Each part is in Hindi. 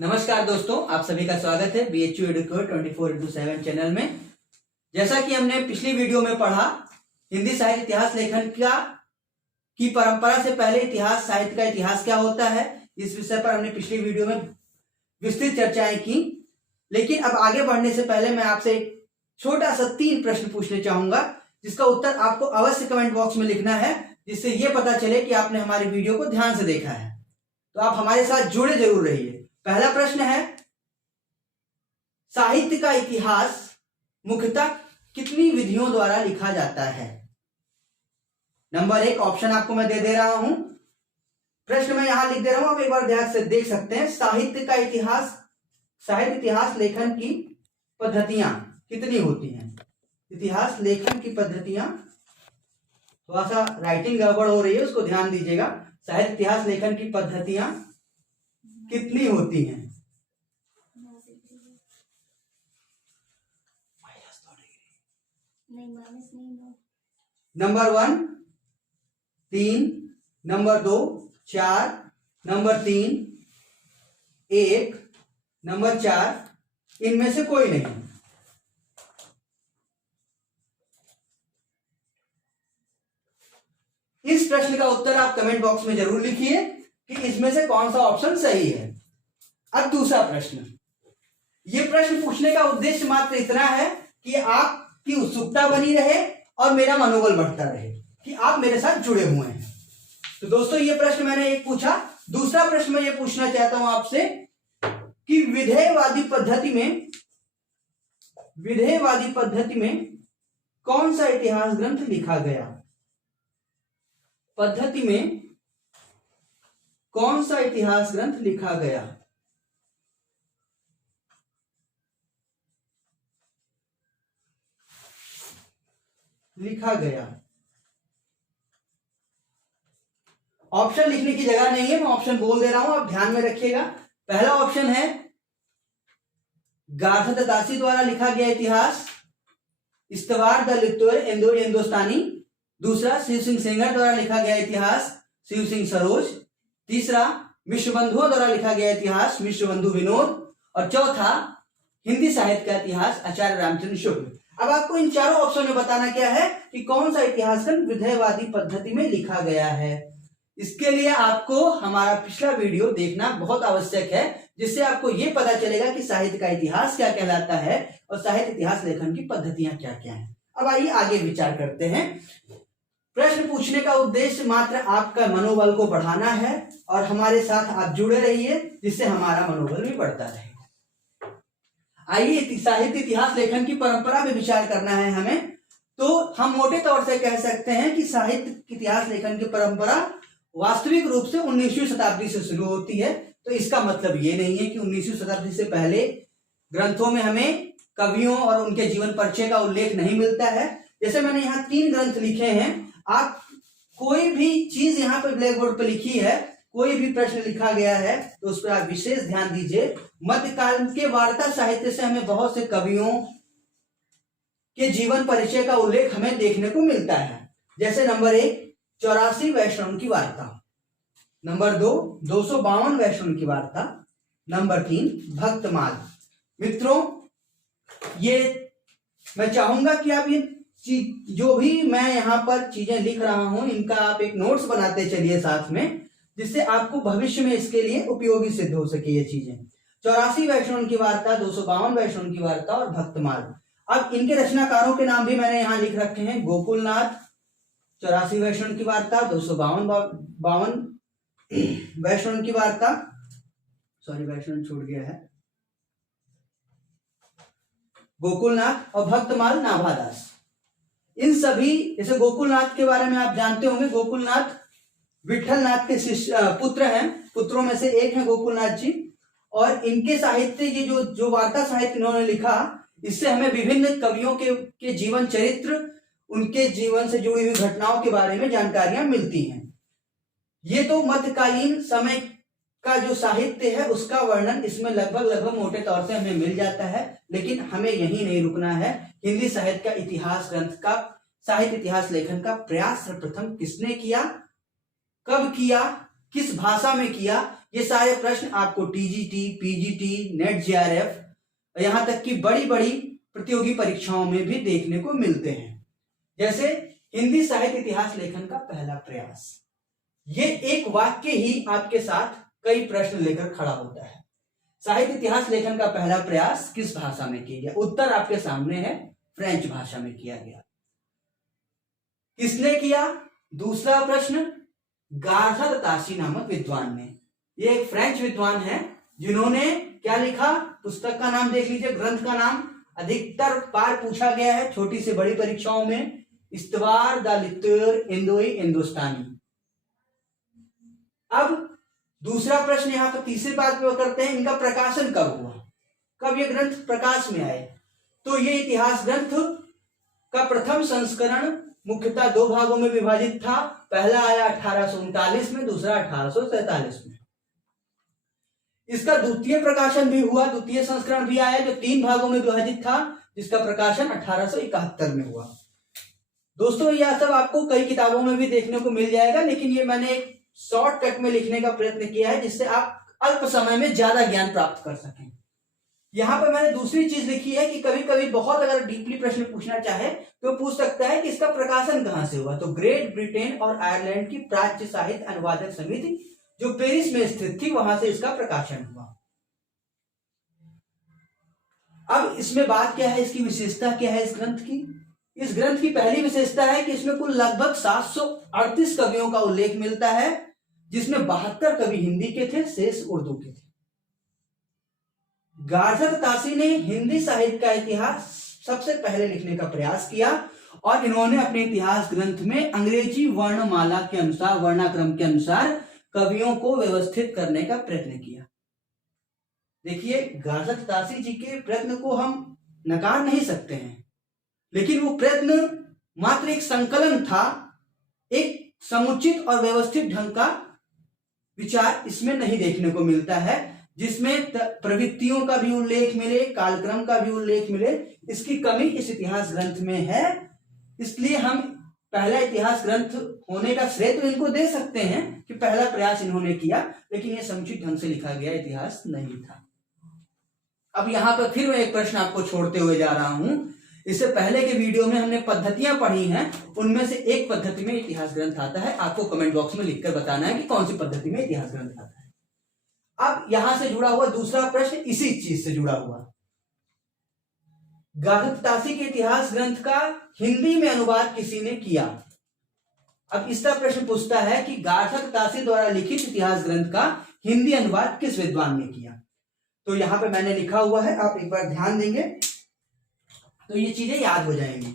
नमस्कार दोस्तों, आप सभी का स्वागत है BHU एडुकेट 24/7 चैनल में। जैसा कि हमने पिछली वीडियो में पढ़ा, हिंदी साहित्य इतिहास लेखन की परंपरा से पहले इतिहास साहित्य का इतिहास क्या होता है, इस विषय पर हमने पिछली वीडियो में विस्तृत चर्चाएं की। लेकिन अब आगे बढ़ने से पहले मैं आपसे एक छोटा सा 3 प्रश्न पूछने चाहूंगा, जिसका उत्तर आपको अवश्य कमेंट बॉक्स में लिखना है, जिससे यह पता चले कि आपने हमारी वीडियो को ध्यान से देखा है। तो आप हमारे साथ जुड़े जरूर रहिए। पहला प्रश्न है, साहित्य का इतिहास मुख्यतः कितनी विधियों द्वारा लिखा जाता है? नंबर 1 ऑप्शन आपको मैं दे दे रहा हूं, प्रश्न मैं यहां लिख दे रहा हूं, आप एक बार ध्यान से देख सकते हैं। साहित्य इतिहास लेखन की पद्धतियां कितनी होती हैं? इतिहास लेखन की पद्धतियां, थोड़ा सा राइटिंग गड़बड़ हो रही है, उसको ध्यान दीजिएगा। साहित्य इतिहास लेखन की पद्धतियां कितनी होती हैं? नंबर 1 3, नंबर 2 4, नंबर 3 1, नंबर 4 इनमें से कोई नहीं। इस प्रश्न का उत्तर आप कमेंट बॉक्स में जरूर लिखिए कि इसमें से कौन सा ऑप्शन सही है। अब दूसरा प्रश्न, यह प्रश्न पूछने का उद्देश्य मात्र इतना है कि आपकी उत्सुकता बनी रहे और मेरा मनोबल बढ़ता रहे कि आप मेरे साथ जुड़े हुए हैं। तो दोस्तों, यह प्रश्न मैंने एक पूछा। दूसरा प्रश्न मैं यह पूछना चाहता हूं आपसे कि विधेयवादी पद्धति में कौन सा इतिहास ग्रंथ लिखा गया? पद्धति में कौन सा इतिहास ग्रंथ लिखा गया? ऑप्शन लिखने की जगह नहीं है, मैं ऑप्शन बोल दे रहा हूं, आप ध्यान में रखिएगा। पहला ऑप्शन है गार्हथ दासी द्वारा लिखा गया इतिहास, इस्तवार द लित्तोर हिंदुस्तानी। दूसरा, शिव सिंह सेंगर द्वारा लिखा गया इतिहास, शिव सिंह सरोज। तीसरा, मिश्र बंधुओं द्वारा लिखा गया इतिहास, मिश्र बंधु विनोद। और चौथा, हिंदी साहित्य का इतिहास, आचार्य रामचंद्र शुक्ल। अब आपको इन चारों ऑप्शन में बताना क्या है कि कौन सा इतिहास ग्रंथ विधेयवादी पद्धति में लिखा गया है। इसके लिए आपको हमारा पिछला वीडियो देखना बहुत आवश्यक है, जिससे आपको यह पता चलेगा कि साहित्य का इतिहास क्या कहलाता है और साहित्य इतिहास लेखन की पद्धतियां क्या क्या हैं। अब आइए आगे विचार करते हैं। प्रश्न पूछने का उद्देश्य मात्र आपका मनोबल को बढ़ाना है और हमारे साथ आप जुड़े रहिए, जिससे हमारा मनोबल भी बढ़ता रहे। आइए साहित्य इतिहास लेखन की परंपरा में विचार करना है हमें। तो हम मोटे तौर से कह सकते हैं कि साहित्य इतिहास लेखन की परंपरा वास्तविक रूप से 19वीं शताब्दी से शुरू होती है। तो इसका मतलब ये नहीं है कि 19वीं शताब्दी से पहले ग्रंथों में हमें कवियों और उनके जीवन परिचय का उल्लेख नहीं मिलता है। जैसे मैंने यहाँ 3 ग्रंथ लिखे हैं, आप कोई भी चीज यहाँ पर ब्लैक बोर्ड पर लिखी है, कोई भी प्रश्न लिखा गया है तो उस पर आप विशेष ध्यान दीजिए। मध्यकाल के वार्ता साहित्य से हमें बहुत से कवियों के जीवन परिचय का उल्लेख हमें देखने को मिलता है। जैसे नंबर 1 84 वैष्णव की वार्ता, नंबर 2 252 वैष्णव की वार्ता, नंबर 3 भक्तमाल। मित्रों, ये मैं चाहूंगा कि आप ये जो भी मैं यहाँ पर चीजें लिख रहा हूं, इनका आप एक नोट्स बनाते चलिए साथ में, जिससे आपको भविष्य में इसके लिए उपयोगी सिद्ध हो सके ये चीजें। 84 वैष्णव की वार्ता, 252 वैष्णव की वार्ता और भक्तमाल। अब इनके रचनाकारों के नाम भी मैंने यहाँ लिख रखे हैं। गोकुलनाथ, 84 वैष्णव की वार्ता, 252 वैष्णव की वार्ता, सॉरी वैष्णव छूट गया है, गोकुलनाथ और भक्तमाल नाभादास। इन सभी, जैसे गोकुलनाथ के बारे में आप जानते होंगे, गोकुलनाथ विठलनाथ के पुत्र हैं, पुत्रों में से एक हैं गोकुलनाथ जी। और इनके साहित्य, ये जो वार्ता साहित्य इन्होंने लिखा, इससे हमें विभिन्न कवियों के जीवन चरित्र, उनके जीवन से जुड़ी हुई घटनाओं के बारे में जानकारियां मिलती हैं। ये तो मध्यकालीन समय का जो साहित्य है उसका वर्णन इसमें लगभग मोटे तौर से हमें मिल जाता है। लेकिन हमें यहीं नहीं रुकना है। हिंदी साहित्य का इतिहास ग्रंथ का साहित्य इतिहास लेखन का प्रयास सर्वप्रथम किसने किया, कब किया, किस भाषा में किया, ये सारे प्रश्न आपको टीजीटी, पीजीटी, नेट जेआरएफ, यहां तक कि बड़ी बड़ी प्रतियोगी परीक्षाओं में भी देखने को मिलते हैं। जैसे हिंदी साहित्य इतिहास लेखन का पहला प्रयास, ये एक वाक्य ही आपके साथ कई प्रश्न लेकर खड़ा होता है। साहित्य इतिहास लेखन का पहला प्रयास किस भाषा में किया गया? उत्तर आपके सामने है, फ्रेंच भाषा में किया गया। किसने किया? दूसरा प्रश्न, गार्थर तासी नामक विद्वान ने। ये एक फ्रेंच विद्वान है जिन्होंने क्या लिखा? पुस्तक का नाम देख लीजिए, ग्रंथ का नाम अधिकतर बार पूछा गया है छोटी से बड़ी परीक्षाओं में, इस्तवार द लिटरेचर इंडोई हिंदुस्तानी। अब दूसरा प्रश्न यहां पर तीसरी बात पे करते हैं, इनका प्रकाशन कब हुआ, कब ये ग्रंथ प्रकाश में आए? तो ये इतिहास ग्रंथ का प्रथम संस्करण मुख्यतः दो भागों में विभाजित था। पहला आया 1839 में, दूसरा 1847 में। इसका द्वितीय प्रकाशन भी हुआ, द्वितीय संस्करण भी आया जो 3 भागों में विभाजित था, जिसका प्रकाशन 1871 में हुआ। दोस्तों यह सब आपको कई किताबों में भी देखने को मिल जाएगा, लेकिन ये मैंने एक शॉर्टकट में लिखने का प्रयत्न किया है जिससे आप अल्प समय में ज्यादा ज्ञान प्राप्त कर सकें। यहां पर मैंने दूसरी चीज लिखी है कि कभी कभी बहुत अगर डीपली प्रश्न पूछना चाहे तो पूछ सकता है कि इसका प्रकाशन कहां से हुआ। तो ग्रेट ब्रिटेन और आयरलैंड की प्राच्य साहित्य अनुवादक समिति जो पेरिस में स्थित थी, वहां से इसका प्रकाशन हुआ। अब इसमें बात क्या है, इसकी विशेषता क्या है इस ग्रंथ की? इस ग्रंथ की पहली विशेषता है कि इसमें कुल लगभग 738 कवियों का उल्लेख मिलता है, जिसमें 72 कवि हिंदी के थे, शेष उर्दू के थे। गार्थर तासी ने हिंदी साहित्य का इतिहास सबसे पहले लिखने का प्रयास किया और इन्होंने अपने इतिहास ग्रंथ में अंग्रेजी वर्णमाला के अनुसार, वर्णाक्रम के अनुसार कवियों को व्यवस्थित करने का प्रयत्न किया। देखिए, गार्थर तासी जी के प्रयत्न को हम नकार नहीं सकते हैं, लेकिन वो प्रयत्न मात्र एक संकलन था, एक समुचित और व्यवस्थित ढंग का विचार इसमें नहीं देखने को मिलता है, जिसमें प्रवृत्तियों का भी उल्लेख मिले, कालक्रम का भी उल्लेख मिले। इसकी कमी इस इतिहास ग्रंथ में है। इसलिए हम पहला इतिहास ग्रंथ होने का श्रेय तो इनको दे सकते हैं कि पहला प्रयास इन्होंने किया, लेकिन यह समुचित ढंग से लिखा गया इतिहास नहीं था। अब यहां पर फिर मैं एक प्रश्न आपको छोड़ते हुए जा रहा हूं। इससे पहले के वीडियो में हमने पद्धतियां पढ़ी हैं, उनमें से एक पद्धति में इतिहास ग्रंथ आता है। आपको कमेंट बॉक्स में लिखकर बताना है कि कौन सी पद्धति में इतिहास ग्रंथ आता है। अब यहां से जुड़ा हुआ दूसरा प्रश्न इसी चीज से जुड़ा हुआ, गार्थर तासी के इतिहास ग्रंथ का हिंदी में अनुवाद किसी ने किया। अब इसका प्रश्न पूछता है कि गार्थर तासी द्वारा लिखित इतिहास ग्रंथ का हिंदी अनुवाद किस विद्वान ने किया। तो यहां पे मैंने लिखा हुआ है, आप एक बार ध्यान देंगे तो ये चीजें याद हो जाएंगी।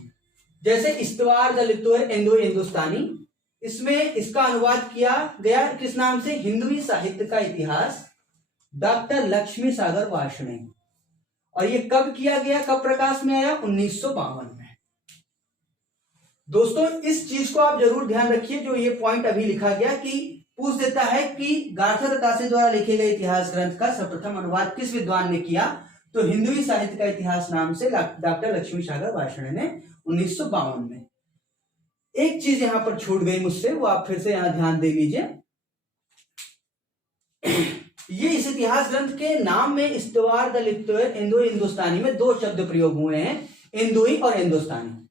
जैसे इस्तवार द लिटरेचर इंडो हिंदुस्तानी, इसमें इसका अनुवाद किया गया किस नाम से? हिंदवी साहित्य का इतिहास, डॉक्टर लक्ष्मी सागर वार्ष्णेय। और ये कब किया गया, कब प्रकाश में आया? 1952 में। दोस्तों इस चीज को आप जरूर ध्यान रखिए, जो ये पॉइंट अभी लिखा गया कि पूछ देता है कि गार्थर तासी द्वारा लिखे गए इतिहास ग्रंथ का सर्वप्रथम अनुवाद किस विद्वान ने किया। तो हिंदवी साहित्य का इतिहास नाम से डॉक्टर लक्ष्मी सागर वार्ष्णेय ने 1952 में। एक चीज यहां पर छूट गई मुझसे, वो आप फिर से यहां ध्यान दे लीजिए। ये इस इतिहास ग्रंथ के नाम में इस्तवार द लिटरेचर इंडो हिंदुस्तानी में 2 शब्द प्रयोग हुए हैं, इंदुई और हिंदुस्तानी।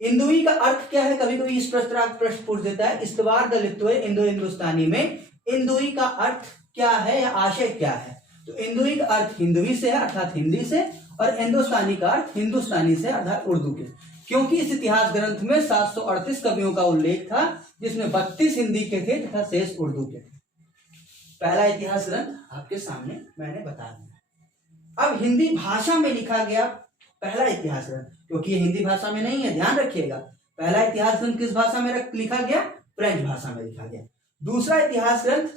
इंदुई का अर्थ क्या है? कभी कभी इस प्रश्न पूछ देता है, इस्तवार द लिटरेचर इंडो हिंदुस्तानी में इंदुई का अर्थ क्या है या आशय क्या है? तो इंदुई का अर्थ हिंदुई से है अर्थात हिंदी से, और हिंदुस्तानी का अर्थ हिंदुस्तानी से अर्थात उर्दू के। क्योंकि इस इतिहास ग्रंथ में 738 कवियों का उल्लेख था, जिसमें 32 हिंदी के थे तथा शेष उर्दू के थे। पहला इतिहास ग्रंथ आपके सामने मैंने बता दिया। अब हिंदी भाषा में लिखा गया पहला इतिहास ग्रंथ, क्योंकि ये हिंदी भाषा में नहीं है, ध्यान रखिएगा। पहला इतिहास ग्रंथ किस भाषा में लिखा गया? फ्रेंच भाषा में लिखा गया। दूसरा इतिहास ग्रंथ,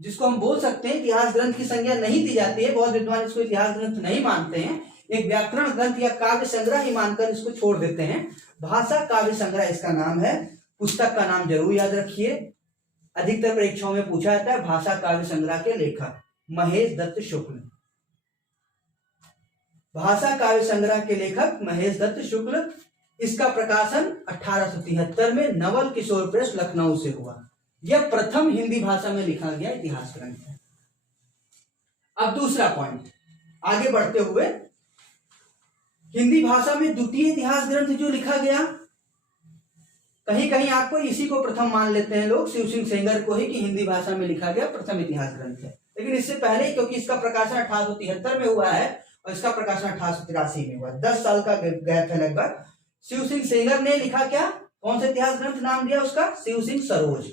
जिसको हम बोल सकते हैं इतिहास ग्रंथ की संज्ञा नहीं दी जाती है, बहुत विद्वान इसको इतिहास ग्रंथ नहीं मानते हैं, एक व्याकरण ग्रंथ या काव्य संग्रह ही मानकर इसको छोड़ देते हैं। भाषा काव्य संग्रह इसका नाम है। पुस्तक का नाम जरूर याद रखिए, अधिकतर परीक्षाओं में पूछा जाता है। भाषा काव्य संग्रह के लेखक महेश दत्त शुक्ल। भाषा काव्य संग्रह के लेखक महेश दत्त शुक्ल। इसका प्रकाशन 1873 में नवल किशोर प्रेस लखनऊ से हुआ। यह प्रथम हिंदी भाषा में लिखा गया इतिहास ग्रंथ है। अब दूसरा पॉइंट आगे बढ़ते हुए, हिंदी भाषा में द्वितीय इतिहास ग्रंथ जो लिखा गया, कहीं कहीं आपको इसी को प्रथम मान लेते हैं लोग, शिव सिंह सेंगर को ही, कि हिंदी भाषा में लिखा गया प्रथम इतिहास ग्रंथ है। लेकिन इससे पहले, क्योंकि इसका प्रकाशन 1873 में हुआ है और इसका प्रकाशन 1883 में हुआ, 10 साल का गैप है लगभग। शिव सिंह सेंगर ने लिखा क्या, कौन सा इतिहास ग्रंथ नाम दिया उसका, शिव सिंह सरोज,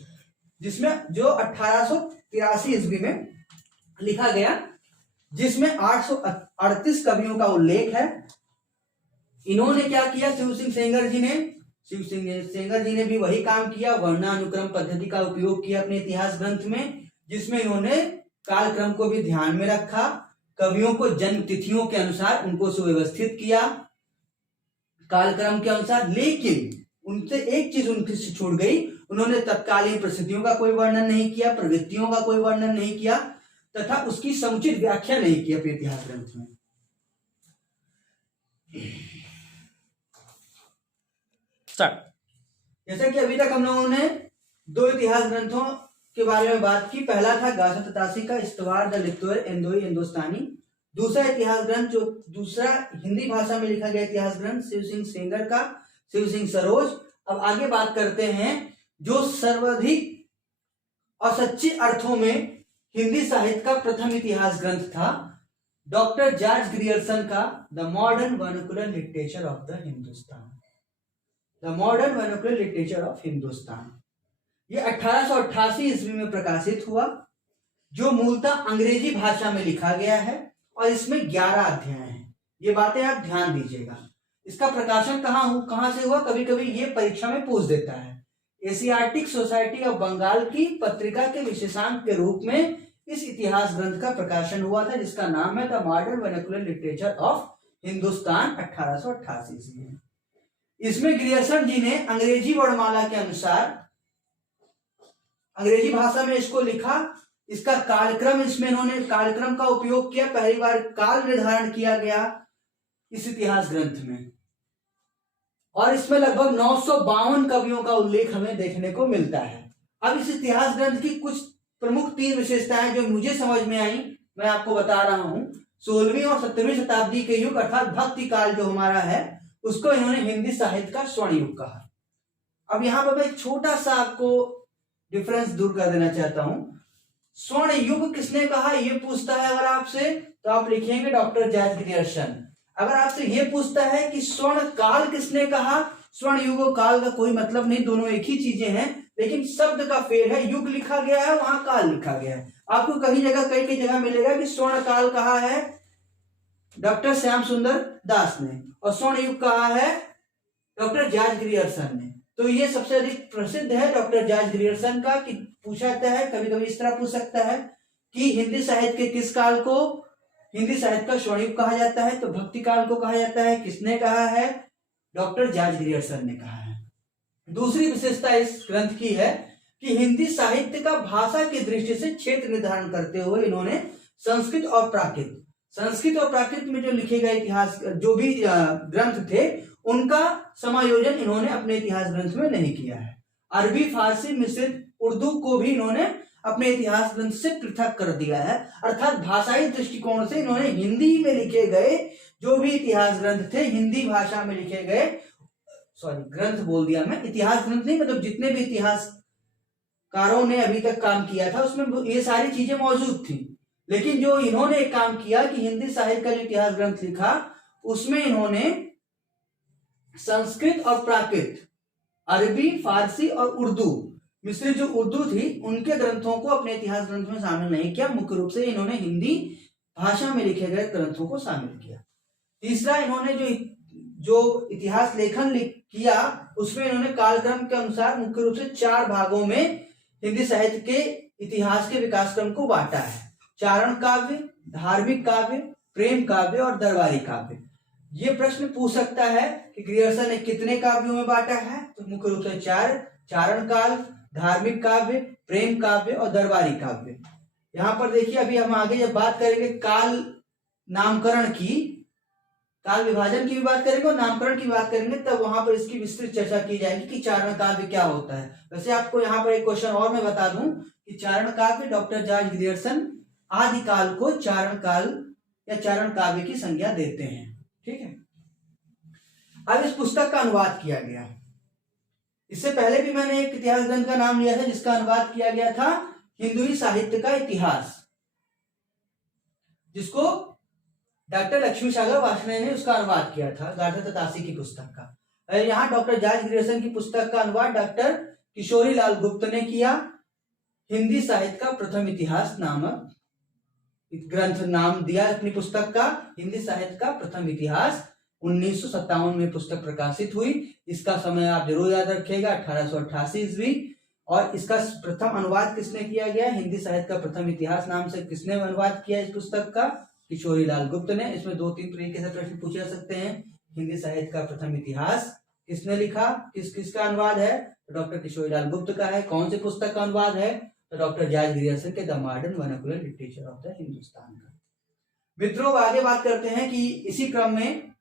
जिसमें जो 1883 ईस्वी में लिखा गया, जिसमें 838 कवियों का उल्लेख है। इन्होंने क्या किया, शिव सिंह सेंगर जी ने भी वही काम किया, वर्णानुक्रम पद्धति का उपयोग किया अपने इतिहास ग्रंथ में, जिसमें इन्होंने कालक्रम को भी ध्यान में रखा, कवियों को जन्म तिथियों के अनुसार उनको सुव्यवस्थित किया कालक्रम के अनुसार। लेकिन उनसे एक चीज उनसे छूट गई, उन्होंने तत्कालीन परिस्थितियों का कोई वर्णन नहीं किया, प्रवृत्तियों का कोई वर्णन नहीं किया, तथा उसकी समुचित व्याख्या नहीं की अपने इतिहास ग्रंथ में। जैसे कि अभी तक हम लोगों ने 2 इतिहास ग्रंथों के बारे में बात की। पहला था गाथा ततासी का इस्तवार द लित्तोर एंदोई हिंदुस्तानी। दूसरा इतिहास ग्रंथ, जो दूसरा हिंदी भाषा में लिखा गया इतिहास ग्रंथ, शिव सिंह सेंगर का शिव सिंह सरोज। अब आगे बात करते हैं जो सर्वाधिक और सच्चे अर्थों में हिंदी साहित्य का प्रथम इतिहास ग्रंथ था, डॉक्टर जॉर्ज ग्रियर्सन का the modern vernacular literature of the Hindustan, the modern vernacular literature of Hindustan. ये 1888 ईस्वी में प्रकाशित हुआ, जो मूलतः अंग्रेजी भाषा में लिखा गया है और इसमें 11 अध्याय हैं। ये बातें आप ध्यान दीजिएगा। इसका प्रकाशन कहां से हुआ, कभी कभी ये परीक्षा में पूछ देता है। एशियाटिक सोसाइटी ऑफ बंगाल की पत्रिका के विशेषांक के रूप में इस इतिहास ग्रंथ का प्रकाशन हुआ था, जिसका नाम है the modern vernacular literature of Hindustan, 1888 ईस्वी में। इसमें ग्रियर्सन जी ने अंग्रेजी वर्णमाला के अनुसार अंग्रेजी भाषा में इसको लिखा। इसका कालक्रम, इसमें इन्होंने कालक्रम का उपयोग किया, पहली बार काल निर्धारण किया गया इस इतिहास ग्रंथ में, और इसमें लगभग 952 कवियों का उल्लेख हमें देखने को मिलता है। अब इस इतिहास ग्रंथ की कुछ प्रमुख 3 विशेषताएं जो मुझे समझ में आई, मैं आपको बता रहा हूं। 16वीं और 17वीं शताब्दी के युग अर्थात भक्ति काल जो हमारा है, उसको इन्होंने हिंदी साहित्य का स्वर्ण युग कहा। अब यहां पर मैं एक छोटा सा आपको डिफरेंस दूर कर देना चाहता हूं। स्वर्ण युग किसने कहा, ये पूछता है अगर आपसे, तो आप लिखेंगे डॉक्टर जॉर्ज ग्रियर्सन। अगर आपसे ये पूछता है कि स्वर्ण काल किसने कहा, स्वर्ण युग और काल का कोई मतलब नहीं, दोनों एक ही चीजें हैं, लेकिन शब्द का फेर है। युग लिखा गया है, वहां काल लिखा गया है। आपको कई जगह मिलेगा कि स्वर्ण काल कहा है डॉक्टर श्याम सुंदर दास ने, और स्वर्ण युग कहा है डॉक्टर जॉर्ज ग्रियर्सन ने। तो ये सबसे अधिक प्रसिद्ध है डॉक्टर जॉर्ज ग्रियर्सन का, कि पूछा जाता है, कभी कभी इस तरह पूछ सकता है कि हिंदी साहित्य के किस काल को हिंदी साहित्य का स्वर्ण युग कहा जाता है, तो भक्ति काल को कहा जाता है। किसने कहा है, डॉक्टर जॉर्ज ग्रियर्सन ने कहा है। दूसरी विशेषता इस ग्रंथ की है कि हिंदी साहित्य का भाषा की दृष्टि से क्षेत्र निर्धारण करते हुए इन्होंने संस्कृत और प्राकृत में जो लिखे गए इतिहास जो भी ग्रंथ थे, उनका समायोजन इन्होंने अपने इतिहास ग्रंथ में नहीं किया है। अरबी, फारसी, मिश्रित उर्दू को भी इन्होंने अपने इतिहास ग्रंथ से पृथक कर दिया है। अर्थात भाषाई दृष्टिकोण से इन्होंने हिंदी में लिखे गए जो भी इतिहास ग्रंथ थे, हिंदी भाषा में लिखे गए, ग्रंथ बोल दिया मैं, इतिहास ग्रंथ नहीं, मतलब जितने भी इतिहासकारों ने अभी तक काम किया था उसमें ये सारी चीजें मौजूद थी। लेकिन जो इन्होंने एक काम किया कि हिंदी साहित्य का जो इतिहास ग्रंथ लिखा, उसमें इन्होंने संस्कृत और प्राकृत, अरबी, फारसी और उर्दू, मिश्रित जो उर्दू थी, उनके ग्रंथों को अपने इतिहास ग्रंथ में शामिल नहीं किया। मुख्य रूप से इन्होंने हिंदी भाषा में लिखे गए ग्रंथों को शामिल किया। तीसरा, इन्होंने जो इतिहास लेखन किया, उसमें इन्होंने कालक्रम के अनुसार मुख्य रूप से 4 भागों में हिंदी साहित्य के इतिहास के विकास क्रम को बांटा है। चारण काव्य, धार्मिक काव्य, प्रेम काव्य और दरबारी काव्य। ये प्रश्न पूछ सकता है कि ग्रियर्सन ने कितने काव्यों में बांटा है, तो मुख्य रूप से 4, चारण काव्य, धार्मिक काव्य, प्रेम काव्य और दरबारी काव्य। यहाँ पर देखिए, अभी हम आगे जब बात करेंगे काल नामकरण की, काल विभाजन की भी बात करेंगे और नामकरण की बात करेंगे, तब वहां पर इसकी विस्तृत चर्चा की जाएगी कि चारण काव्य क्या होता है। वैसे आपको यहाँ पर एक क्वेश्चन और मैं बता दूं कि चारण काव्य डॉक्टर जॉर्ज ग्रियर्सन आदिकाल को चारण काल या चारण काव्य की संज्ञा देते हैं। ठीक है, अब इस पुस्तक का अनुवाद किया गया। इससे पहले भी मैंने एक इतिहास ग्रंथ का नाम लिया था जिसका अनुवाद किया गया था हिंदुई साहित्य का इतिहास, जिसको डॉक्टर लक्ष्मी सागर वार्ष्णेय ने उसका अनुवाद किया था, गाथा ततासी की पुस्तक का। यहाँ डॉक्टर जॉर्ज ग्रियर्सन की पुस्तक का अनुवाद डॉक्टर किशोरी लाल गुप्त ने किया। हिंदी साहित्य का प्रथम इतिहास नामक ग्रंथ नाम दिया अपनी पुस्तक का, हिंदी साहित्य का प्रथम इतिहास। 1957 में पुस्तक प्रकाशित हुई। इसका समय आप जरूर याद रखिएगा, 1888 ईस्वी। और इसका प्रथम अनुवाद किसने किया गया? हिंदी साहित्य का प्रथम इतिहास नाम से किसने अनुवाद किया इस पुस्तक का? किशोरी लाल गुप्त ने। इसमें 2-3 तरीके से प्रश्न पूछे जा सकते हैं। हिंदी साहित्य का प्रथम इतिहास किसने लिखा, किसका अनुवाद है? तो डॉक्टर किशोरी लाल गुप्त का है। कौन सी पुस्तक का अनुवाद है? तो डॉक्टर जॉर्ज ग्रियर्सन के the modern vernacular literature of the Hindustan का। मित्रों, आगे बात करते हैं कि इसी क्रम में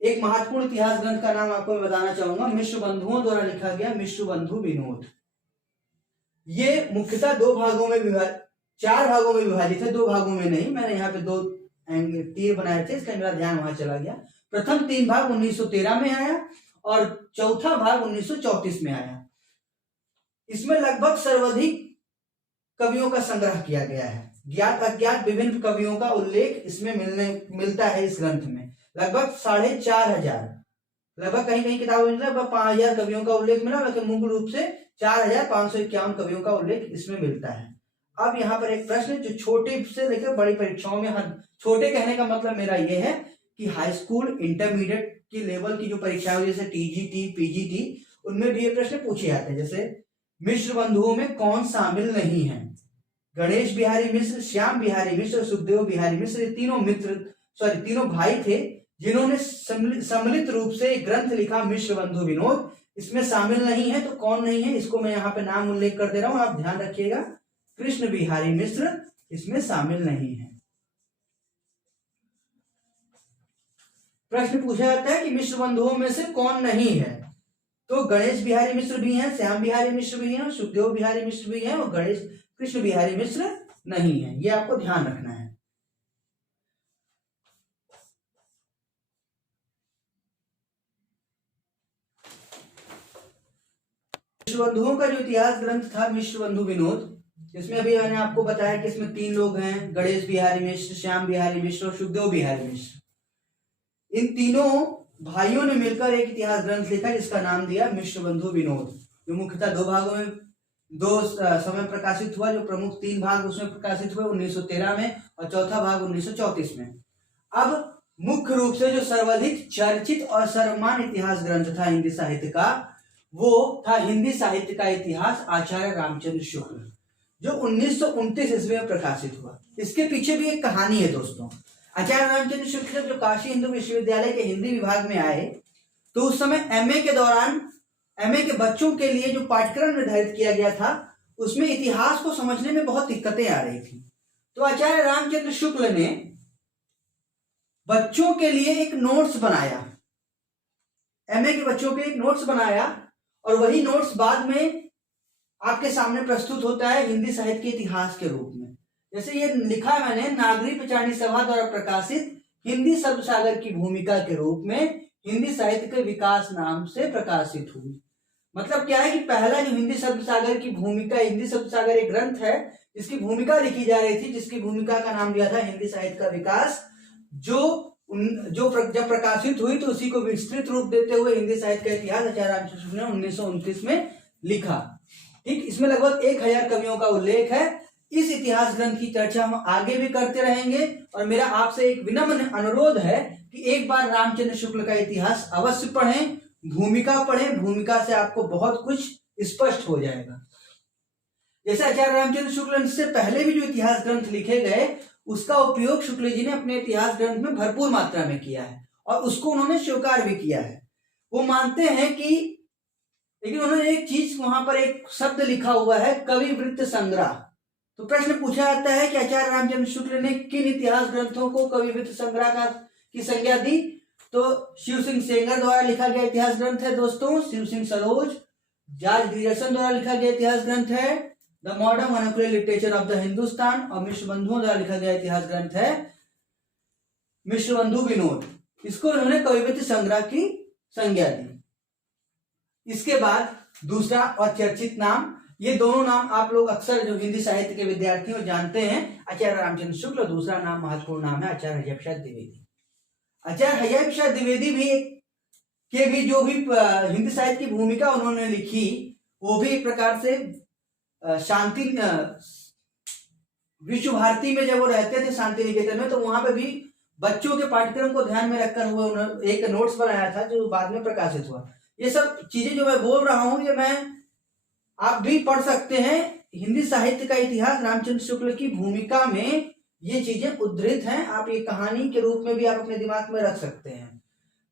एक महत्वपूर्ण इतिहास ग्रंथ का नाम आपको मैं बताना चाहूंगा, मिश्र बंधुओं द्वारा लिखा गया मिश्र बंधु विनोद। ये मुख्यतः 2 भागों में 4 भागों में विभाजित है, 2 भागों में नहीं। मैंने यहाँ पे 2 तीर बनाए थे, इसका मेरा ध्यान वहां चला गया। प्रथम 3 भाग 1913 में आया और चौथा भाग 1934 में आया। इसमें लगभग सर्वाधिक कवियों का संग्रह किया गया है। ज्ञात अज्ञात विभिन्न कवियों का उल्लेख इसमें मिलता है। इस ग्रंथ में लगभग 4500, लगभग कहीं कहीं किताबों में लगभग 5000 कवियों का उल्लेख मिला, लेकिन मुख्य रूप से 4551 कवियों का उल्लेख इसमें मिलता है। अब यहाँ पर एक प्रश्न जो छोटे से लेकर बड़ी परीक्षाओं में, छोटे कहने का मतलब मेरा यह है कि हाई स्कूल इंटरमीडिएट की लेवल की जो परीक्षाएं हुई जैसे टीजीटी पीजीटी, उनमें भी ये प्रश्न पूछे जाते हैं। जैसे मिश्र बंधुओं में कौन शामिल नहीं है? गणेश बिहारी मिश्र, श्याम बिहारी मिश्र, सुखदेव बिहारी मिश्र, ये तीनों भाई थे जिन्होंने सम्मिलित रूप से एक ग्रंथ लिखा मिश्र बंधु विनोद। इसमें शामिल नहीं है तो कौन नहीं है, इसको मैं यहाँ पे नाम उल्लेख कर दे रहा हूं, आप ध्यान रखिएगा। कृष्ण बिहारी मिश्र इसमें शामिल नहीं है। प्रश्न पूछा जाता है कि मिश्र बंधुओं में से कौन नहीं है? तो गणेश बिहारी मिश्र भी हैं, श्याम बिहारी मिश्र भी हैं, सुखदेव बिहारी मिश्र भी हैं और कृष्ण बिहारी मिश्र नहीं है। ये आपको ध्यान रखना है। मिश्र बंधुओं का जो इतिहास ग्रंथ था मिश्र बंधु विनोद, इसमें अभी मैंने आपको बताया कि इसमें 3 लोग हैं, गणेश बिहारी मिश्र, श्याम बिहारी मिश्र और सुखदेव बिहारी मिश्र। इन तीनों भाइयों ने मिलकर एक इतिहास ग्रंथ लिखा जिसका नाम दिया मिश्र बंधु विनोद, जो मुख्यतः 2 भागों में 2 समय प्रकाशित हुआ। जो प्रमुख 3 भाग उसमें प्रकाशित हुए 1913 में और चौथा भाग 1934 में। अब मुख्य रूप से जो सर्वाधिक चर्चित और सर्वमान्य इतिहास ग्रंथ था हिंदी साहित्य का, वो था हिंदी साहित्य का इतिहास आचार्य रामचंद्र शुक्ल, जो 1929 ईस्वी में प्रकाशित हुआ। इसके पीछे भी एक कहानी है दोस्तों। आचार्य रामचंद्र शुक्ल जो काशी हिंदू विश्वविद्यालय के हिंदी विभाग में आए, तो उस समय एमए के दौरान एमए के बच्चों के लिए जो पाठ्यक्रम निर्धारित किया गया था उसमें इतिहास को समझने में बहुत दिक्कतें आ रही थी। तो आचार्य रामचंद्र शुक्ल ने बच्चों के लिए एक नोट्स बनाया, एमए के बच्चों के लिए एक नोट्स बनाया और वही नोट्स बाद में आपके सामने प्रस्तुत होता है हिंदी साहित्य के इतिहास के रूप में। जैसे ये लिखा मैंने, नागरिक पंचाणी सभा द्वारा प्रकाशित हिंदी शब्द सागर की भूमिका के रूप में हिंदी साहित्य के विकास नाम से प्रकाशित हुई। मतलब क्या है कि पहला जो हिंदी शब्द सागर की भूमिका, हिंदी शब्द सागर एक ग्रंथ है जिसकी भूमिका लिखी जा रही थी, जिसकी भूमिका का नाम दिया था हिंदी साहित्य का विकास, जब प्रकाशित हुई तो उसी को विस्तृत रूप देते हुए हिंदी साहित्य का इतिहास आचार्य रामचंद्र शुक्ल ने 1929 में लिखा। ठीक, इसमें लगभग 1000 कवियों का उल्लेख है। इस इतिहास ग्रंथ की चर्चा हम आगे भी करते रहेंगे और मेरा आपसे एक विनम्र अनुरोध है कि एक बार रामचंद्र शुक्ल का इतिहास अवश्य पढ़ें, भूमिका पढ़ें। भूमिका से आपको बहुत कुछ स्पष्ट हो जाएगा। जैसे आचार्य रामचंद्र शुक्ल से पहले भी जो इतिहास ग्रंथ लिखे गए उसका उपयोग शुक्ल जी ने अपने इतिहास ग्रंथ में भरपूर मात्रा में किया है और उसको उन्होंने स्वीकार भी किया है। वो मानते हैं कि, लेकिन उन्होंने एक चीज, वहां पर एक शब्द लिखा हुआ है कवि वृत्त संग्रह। तो प्रश्न पूछा जाता है कि आचार्य रामचंद्र शुक्ल ने किन इतिहास ग्रंथों को कवि वृत्त संग्रह की संज्ञा दी? तो शिव सिंह सेंगर द्वारा लिखा गया इतिहास ग्रंथ है दोस्तों, शिव सिंह सरोज। जॉर्ज ग्रियर्सन द्वारा लिखा गया इतिहास ग्रंथ है the modern vernacular literature of the Hindustan, और मिश्र बंधुओं द्वारा लिखा गया इतिहास ग्रंथ है मिश्र बंधु विनोद। इसको इन्होंने कविवृत्ति संग्रह की संज्ञा दी। इसके बाद दूसरा और चर्चित नाम, ये दोनों नाम आप लोग अक्सर जो हिंदी साहित्य के विद्यार्थी हो जानते हैं, आचार्य रामचंद्र शुक्ल, दूसरा नाम महत्वपूर्ण नाम है आचार्य हज़ार प्रसाद द्विवेदी। आचार्य हज़ार प्रसाद द्विवेदी भी जो भी हिंदी साहित्य की भूमिका उन्होंने लिखी, वो भी एक प्रकार से शांति विश्व भारती में जब वो रहते थे शांति निकेतन में, तो वहां पे भी बच्चों के पाठ्यक्रम को ध्यान में रखकर वो एक नोट्स बनाया था जो बाद में प्रकाशित हुआ। ये सब चीजें जो मैं बोल रहा हूं, ये आप भी पढ़ सकते हैं। हिंदी साहित्य का इतिहास रामचंद्र शुक्ल की भूमिका में ये चीजें उद्धृत हैं। आप ये कहानी के रूप में भी आप अपने दिमाग में रख सकते हैं।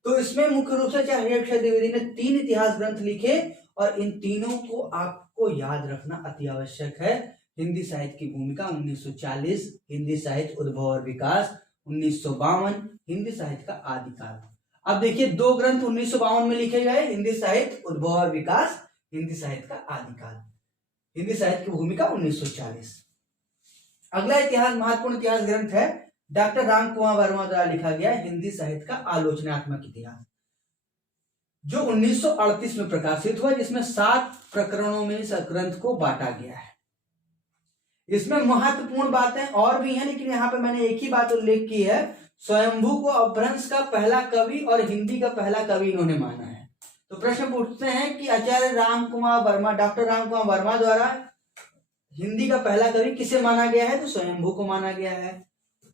तो इसमें मुख्य रूप से आचार्य हज़ार प्रसाद द्विवेदी ने 3 इतिहास ग्रंथ लिखे, और इन तीनों को आपको याद रखना अति आवश्यक है। हिंदी साहित्य की भूमिका 1940, हिंदी साहित्य उद्भव और विकास 1952, हिंदी साहित्य का आदिकाल। अब देखिए 2 ग्रंथ 1952 में लिखे गए, हिंदी साहित्य उद्भव और विकास, हिंदी साहित्य का आदिकाल। हिंदी साहित्य की भूमिका 1940। अगला इतिहास महत्वपूर्ण इतिहास ग्रंथ है डॉक्टर राम कुमार वर्मा द्वारा लिखा गया हिंदी साहित्य का आलोचनात्मक इतिहास, जो 1938 में प्रकाशित हुआ, जिसमें 7 प्रकरणों में इस ग्रंथ को बांटा गया है। इसमें महत्वपूर्ण बातें और भी हैं, लेकिन यहाँ पे मैंने एक ही बात उल्लेख की है। स्वयंभू को अपभ्रंश का पहला कवि और हिंदी का पहला कवि इन्होंने माना है। तो प्रश्न पूछते हैं कि आचार्य राम कुमार वर्मा, डॉक्टर राम कुमार वर्मा द्वारा हिंदी का पहला कवि किसे माना गया है? तो स्वयंभू को माना गया है।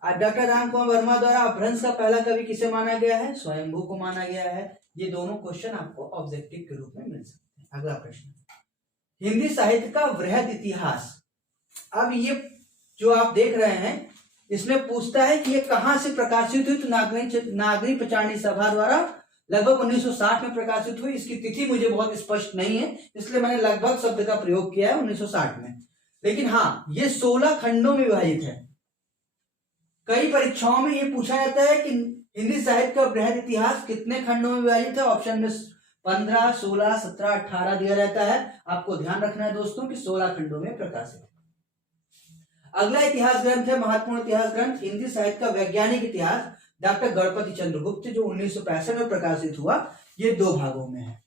डॉक्टर राम कुमार वर्मा द्वारा अपभ्रंश का पहला कवि किसे माना गया है? स्वयंभू को माना गया है। ये दोनों क्वेश्चन आपको ऑब्जेक्टिव के रूप में मिल सकते हैं। अगला प्रश्न, हिंदी साहित्य का वृहद इतिहास। अब ये जो आप देख रहे हैं, इसमें पूछता है कि ये कहां से प्रकाशित हुई? तो नागरी प्रचारणी सभा द्वारा लगभग 1960 में प्रकाशित हुई। इसकी तिथि मुझे बहुत स्पष्ट नहीं है, इसलिए मैंने लगभग शब्द का प्रयोग किया है 1960 में। लेकिन हाँ, ये 16 खंडों में विभाजित है। कई परीक्षाओं में ये पूछा जाता है कि हिंदी साहित्य का वृहद इतिहास कितने खंडों में विभाजित है। ऑप्शन में 15, 16, 17, 18 दिया रहता है। आपको ध्यान रखना है दोस्तों कि 16 खंडों में प्रकाशित है। अगला इतिहास ग्रंथ है महत्वपूर्ण इतिहास ग्रंथ हिंदी साहित्य का वैज्ञानिक इतिहास, डॉक्टर गणपति चंद्र गुप्त, जो 1965 में प्रकाशित हुआ। ये 2 भागों में है।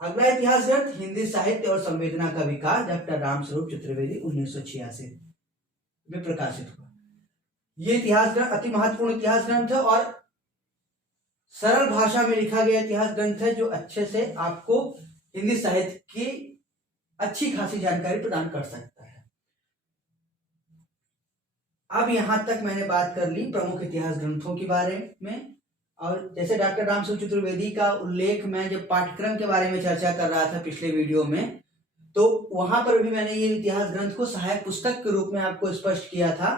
अगला इतिहास ग्रंथ हिंदी साहित्य और संवेदना का विकास, डॉक्टर रामस्वरूप चतुर्वेदी, 1986 में प्रकाशित हुआ। ये इतिहास ग्रंथ अति महत्वपूर्ण इतिहास ग्रंथ है और सरल भाषा में लिखा गया इतिहास ग्रंथ है, जो अच्छे से आपको हिंदी साहित्य की अच्छी खासी जानकारी प्रदान कर सकता है। अब यहां तक मैंने बात कर ली प्रमुख इतिहास ग्रंथों के बारे में। और जैसे डॉक्टर रामस्वरूप चतुर्वेदी का उल्लेख मैं जब पाठ्यक्रम के बारे में चर्चा कर रहा था पिछले वीडियो में, तो वहां पर भी मैंने ये इतिहास ग्रंथ को सहायक पुस्तक के रूप में आपको स्पष्ट किया था।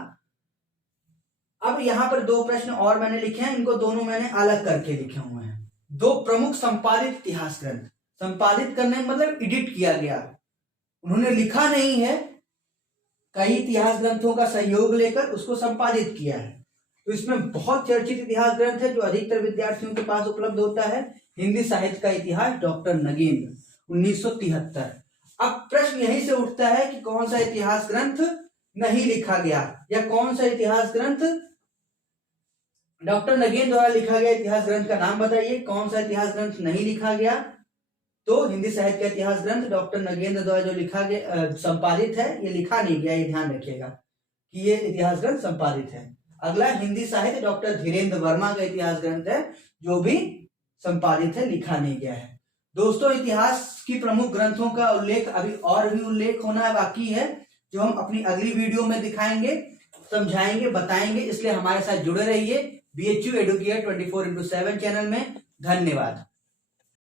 अब यहाँ पर 2 प्रश्न और मैंने लिखे हैं, इनको दोनों मैंने अलग करके लिखे हुए हैं। 2 प्रमुख संपादित इतिहास ग्रंथ, संपादित करने मतलब एडिट किया गया, उन्होंने लिखा नहीं है, कई इतिहास ग्रंथों का सहयोग लेकर उसको संपादित किया है। तो इसमें बहुत चर्चित इतिहास ग्रंथ है जो अधिकतर विद्यार्थियों के पास उपलब्ध होता है, हिंदी साहित्य का इतिहास, डॉक्टर नगेंद्र, 1973। अब प्रश्न यहीं से उठता है कि कौन सा इतिहास ग्रंथ नहीं लिखा गया, या कौन सा इतिहास ग्रंथ डॉक्टर नगेंद्र द्वारा लिखा गया इतिहास ग्रंथ का नाम बताइए, कौन सा इतिहास ग्रंथ नहीं लिखा गया। तो हिंदी साहित्य का इतिहास ग्रंथ डॉक्टर नगेंद्र द्वारा जो लिखा गया संपादित है, ये लिखा नहीं गया, ये ध्यान रखिएगा कि ये इतिहास ग्रंथ संपादित है। अगला हिंदी साहित्य डॉक्टर धीरेन्द्र वर्मा का इतिहास ग्रंथ है, जो भी संपादित है, लिखा नहीं गया है। दोस्तों, इतिहास की प्रमुख ग्रंथों का उल्लेख अभी और भी उल्लेख होना बाकी है, जो हम अपनी अगली वीडियो में दिखाएंगे, समझाएंगे, बताएंगे। इसलिए हमारे साथ जुड़े रहिए BHU एडुकेयर 24/7 चैनल में। धन्यवाद।